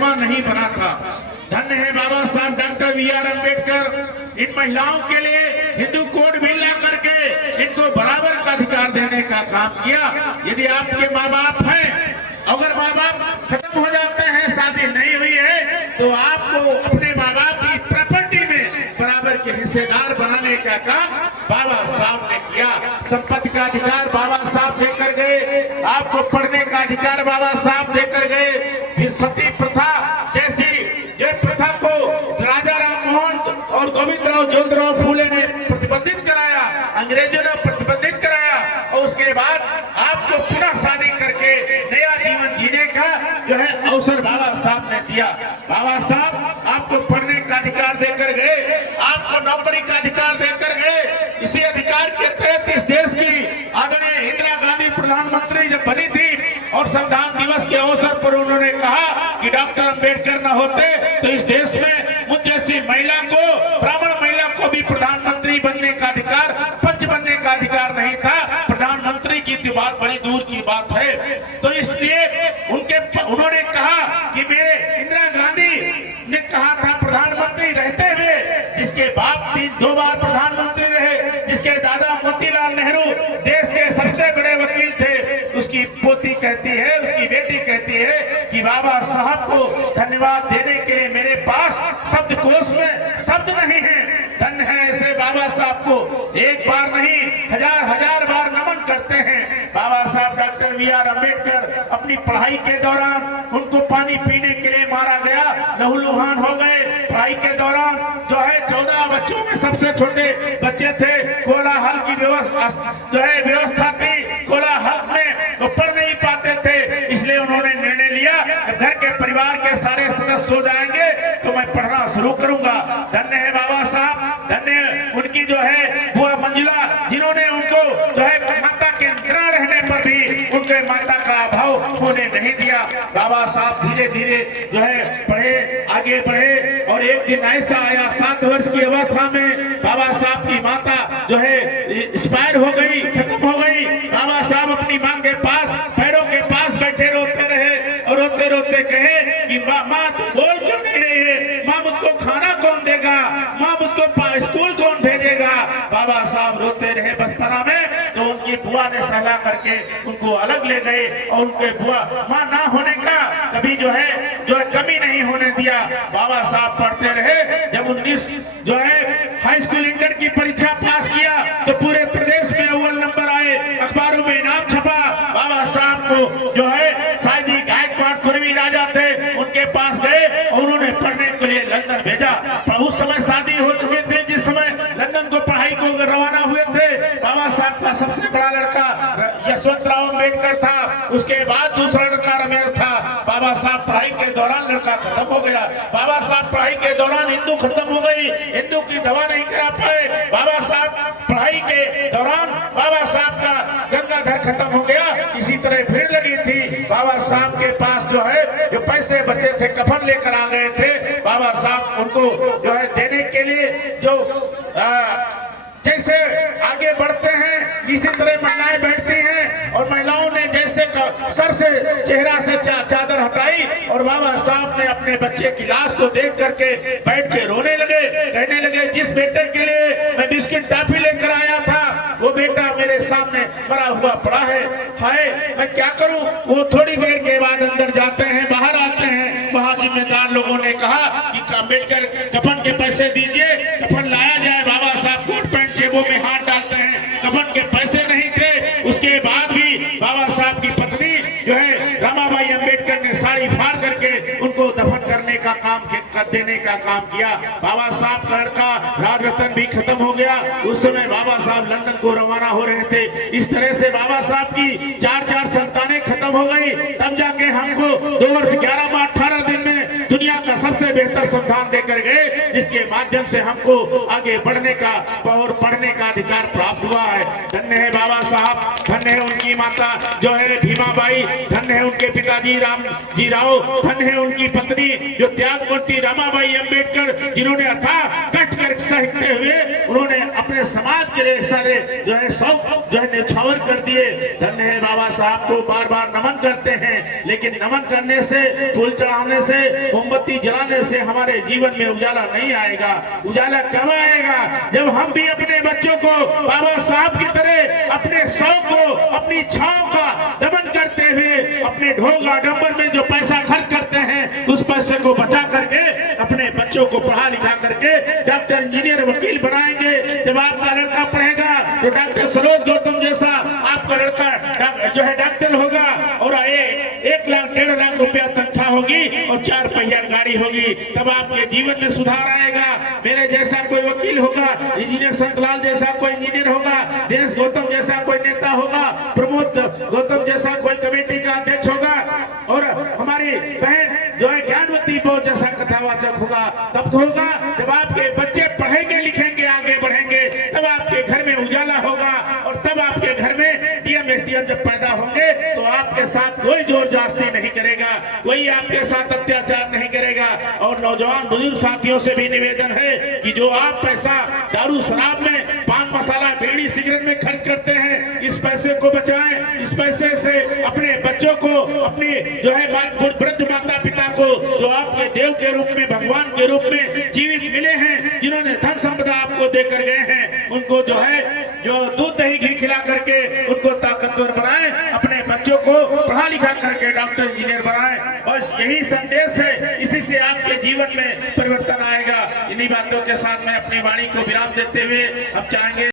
बेनकामा नहीं बना था। धन्य है बाबा साहब डॉक्टर बी.आर. अम्बेडकर, इन महिलाओं के लिए हिंदू कोड बिल ला करके इनको बराबर का अधिकार देने का काम किया। यदि आपके माँ बाप हैं, अगर माँ बाप खत्म हो जाते हैं, शादी नहीं हुई है, तो आपको अपने माँ बाप की प्रॉपर्टी में बराबर के हिस्सेदार बनाने का काम बाबा साहब ने किया। संपत्ति का अधिकार बाबा साहब देकर गए, आपको पढ़ने का अधिकार बाबा साहब देकर गए। फिर सती प्रथा जैसी ये प्रथा को राजा राम मोहन और गोविंदराव जोधराव फूले ने प्रतिबंधित कराया, अंग्रेजों ने प्रतिबंधित कराया, और उसके बाद आपको पुनः शादी करके नया जीवन जीने का जो है अवसर बाबा साहब ने दिया। बाबा साहब आपको पढ़ने का अधिकार देकर गए, आपको नौकरी का अधिकार देकर गए। इसी अधिकार के तहत इस देश की आदरणीय इंदिरा गांधी प्रधानमंत्री जब बनी थी और संविधान दिवस के अवसर पर उन्होंने कहा कि डॉक्टर अम्बेडकर न होते तो इस देश में मुझ जैसी महिला को, ब्राह्मण महिला को भी प्रधानमंत्री बनने का अधिकार, पंच बनने का अधिकार नहीं था। प्रधानमंत्री की तो बात बड़ी दूर की बात है। तो इसलिए उन्होंने कहा कि मेरे इंदिरा गांधी ने कहा था प्रधानमंत्री रहते हुए, जिसके बाप 2 बार प्रधानमंत्री रहे, जिसके दादा मोतीलाल नेहरू देश के सबसे बड़े वकील थे, उसकी पोती कहती है, उसकी बेटी कहती है कि बाबा साहब को धन्यवाद देने के लिए मेरे पास शब्दकोश में शब्द नहीं है। धन्य है ऐसे बाबा साहब को, एक बार नहीं हजार बार नमन करते हैं। बाबा साहब डॉक्टर बी.आर. अम्बेडकर अपनी पढ़ाई के दौरान उनको पानी पीने के लिए मारा गया, लहूलुहान हो गए। पढ़ाई के दौरान जो है 14 बच्चों में सबसे छोटे बच्चे थे। कोलाहल की व्यवस्था थी, कोलाहल में वो पढ़ नहीं पाते थे, इसलिए उन्होंने निर्णय लिया घर के परिवार के सारे सदस्य सो जाएंगे तो मैं पढ़ना शुरू करूंगा। धन्य है बाबा साहब, धन्य उनकी जो है बुआ मंजुला, जिन्होंने उनको जो है माता के न रहने पर भी उनके माता का अभाव होने नहीं दिया। बाबा साहब धीरे धीरे जो है पढ़े, आगे बढ़े, और एक दिन ऐसा आया 7 वर्ष की अवस्था में बाबा साहब की माता जो है एक्सपायर हो गई, खत्म हो गई। बाबा साहब अपनी मां के पास, पैरों के पास बैठे रोते रहे और रोते रोते कहे कि माँ तुम बोल क्यों नहीं रही है, माँ मुझको खाना कौन देगा, माँ मुझको स्कूल कौन भेजेगा। बाबा साहब रोते रहे बचपना में, तो उनकी बुआ ने सहला करके उनको अलग ले गए, और उनके बुआ माँ ना होने का कभी जो है कमी नहीं होने दिया। बाबा साहब पढ़ते रहे। जब 19 जो है हाई स्कूल इंटर की परीक्षा पास किया तो पूरे प्रदेश में अव्वल नंबर आए, अखबारों में इनाम छपा। बाबा साहब को जो है सायजी गायकवाड़ कुर्मी राजा थे, उनके पास गए और उन्होंने पढ़ने के लिए लंदन भेजा। उस समय शादी हो चुके थे, जिस समय लंदन को पढ़ाई को रवाना हुए थे। बाबा साहब का सबसे बड़ा लड़का यशवंतराव अम्बेडकर था, उसके बाद दूसरा लड़का रमेश था। बाबा साहब पढ़ाई के दौरान लड़का खत्म हो गया। बाबा साहब पढ़ाई के दौरान हिंदू खत्म हो गई, हिंदू की दवा नहीं करा पाए। बाबा साहब पढ़ाई के दौरान बाबा साहब का गंगाधर खत्म हो गया। इसी तरह भीड़ लगी थी। बाबा साहब के पास जो है जो पैसे बचे थे, कफन लेकर आ गए थे। बाबा साहब उनको जो है देने के लिए जो जैसे आगे बढ़ते हैं इसी तरह महिलाएं बैठती हैं, और महिलाओं ने जैसे सर से चेहरा से चादर हटाई और बाबा साहब ने अपने बच्चे की लाश को देख करके बैठ के रोने लगे, कहने लगे जिस बेटे के लिए मैं बिस्किट टॉफी लेकर आया था वो बेटा मेरे सामने मरा हुआ पड़ा है। हाय मैं क्या करूं। वो थोड़ी देर के बाद अंदर जाते हैं, बाहर आते हैं। वहां जिम्मेदार लोगों ने कहा कि अम्बेडकर कफन के पैसे दीजिए, कफन लाया जाए। बाबा साहब कोट पैंट जेबों में हाथ डालते हैं, कफन के पैसे नहीं थे। उसके बाद भी बाबा साहब की पत्नी जो है रमाबाई अम्बेडकर ने साड़ी फाड़ करके उनको दफन करने का काम देने का काम किया। बाबा साहब का लड़का राज रतन भी खत्म हो गया। उस समय बाबा साहब लंदन को रवाना हो रहे थे। इस तरह से बाबा साहब की 4 संतानें खत्म हो गई। तब जाके हमको 2 वर्ष 11 माह 18 दिन में दुनिया का सबसे बेहतर संविधान देकर गए, जिसके माध्यम से हमको आगे बढ़ने का और पढ़ने का अधिकार प्राप्त हुआ है। धन्य है बाबा साहब, धन्य है उनकी माता जो है भीमाबाई, धन्य है उनके पिताजी रामजी राव, धन्य है उनकी पत्नी जो त्यागमूर्ति रमाबाई अम्बेडकर, जिन्होंने अथाह कष्ट कर सहते हुए उन्होंने अपने समाज के लिए सारे जो है शौक जो है निछावर कर दिए। धन्य है बाबा साहब को बार बार नमन करते हैं, लेकिन नमन करने से, फूल चढ़ाने से, मोमबत्ती जलाने से हमारे जीवन में उजाला नहीं आएगा। उजाला कब आएगा? जब हम भी अपने बच्चों को बाबा साहब की तरह अपने शौक को, अपनी इच्छाओं का दमन करते हुए अपने ढोंग आडंबर में जो पैसा खर्च करते हैं उस पैसे को बचा करके अपने बच्चों को पढ़ा लिखा करके डॉक्टर, इंजीनियर, वकील बनाएंगे। जब आपका लड़का पढ़ेगा तो डॉक्टर सरोज गौतम जैसा आपका लड़का जो है डॉक्टर होगा और 1 लाख 1.5 लाख रुपया तनख्वाह होगी और 4 पहिया गाड़ी होगी। तब आपके जीवन में सुधार आएगा। मेरे जैसा कोई वकील होगा, इंजीनियर संतलाल जैसा कोई इंजीनियर होगा, दिनेश गौतम जैसा कोई नेता होगा, प्रमोद गौतम जैसा कोई कमेटी का अध्यक्ष होगा और हमारी बहन जो है ज्ञानवती बहुत जैसा कथावाचक होगा। तब होगा जब आपके बच्चे पढ़ेंगे, लिखेंगे, आगे बढ़ेंगे, तब आपके घर में उजाला होगा और तब आपके घर में डीएम, एसडीएम जब पैदा होंगे तो आपके साथ कोई जोर जास्ती नहीं करेगा, कोई आपके साथ अत्याचार नहीं करेगा। और नौजवान बुजुर्ग साथियों से भी निवेदन है कि जो आप पैसा दारू शराब में, पान मसाला, बीड़ी सिगरेट में खर्च करते हैं, इस पैसे को बचाएं। इस पैसे से अपने बच्चों को, अपनी जो है वृद्ध माता पिता को जो आपके देव के रूप में, भगवान के रूप में जीवित मिले हैं, जिन्होंने धन संपदा आपको देकर गए हैं, उनको जो है जो दूध दही घी खिला करके उनको ताकतवर बनाएं, अपने बच्चों को पढ़ा लिखा करके डॉक्टर, इंजीनियर बनाएं। बस यही संदेश है, इसी से आपके जीवन में परिवर्तन आएगा। इन्हीं बातों के साथ मैं अपनी वाणी को विराम देते हुए अब चाहेंगे